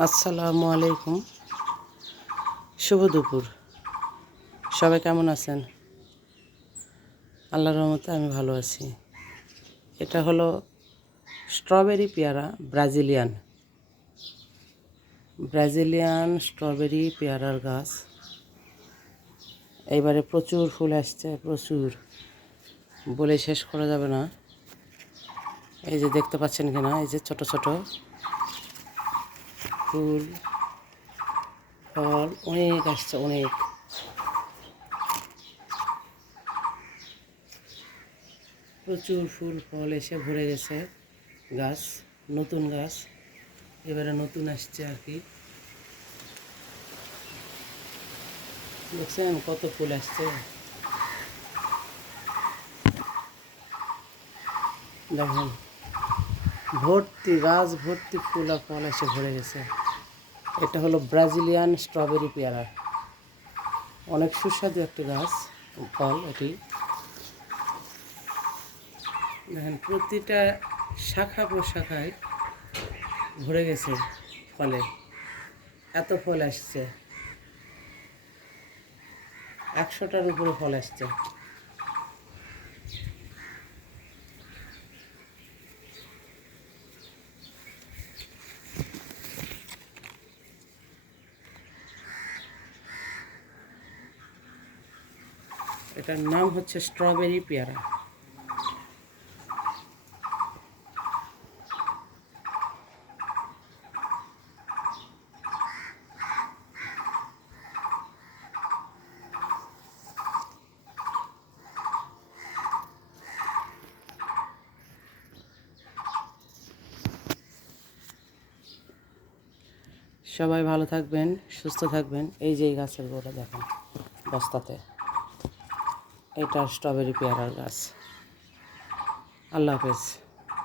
আসসালামু আলাইকুম, শুভ দুপুর। সবাই কেমন আছেন? আল্লাহর রহমতে আমি ভালো আছি। এটা হলো স্ট্রবেরি পেয়ারা, ব্রাজিলিয়ান স্ট্রবেরি পেয়ারার গাছ। এইবারে প্রচুর ফুল আসছে, প্রচুর, বলে শেষ করা যাবে না। এই যে দেখতে পাচ্ছেন কিনা, এই যে ছোট ছোট ফুল, ফল অনেক আসছে, অনেক। প্রচুর ফুল ফল এসে ভরে গেছে গাছ, নতুন গাছ, এবারে নতুন আসছে আর কি। দেখছেন কত ফুল আসছে, দেখেন ভর্তি, গাছ ভর্তি ফুল আর ফল এসে ভরে গেছে। এটা হলো ব্রাজিলিয়ান স্ট্রবেরি পেয়ারা, অনেক সুস্বাদু একটি গাছ, ফল এটি। দেখেন প্রতিটা শাখা প্রশাখায় ভরে গেছে ফলে, এত ফল আসছে, 100টার উপরে ফল আসছে। এটার নাম হচ্ছে স্ট্রবেরি পেয়ারা। সবাই ভালো থাকবেন, সুস্থ থাকবেন। এই যে এই গাছের গোড়া দেখেন বস্তাতে, এটা স্ট্রবেরি পেয়ারার গাছ। আল্লাহ হাফেজ।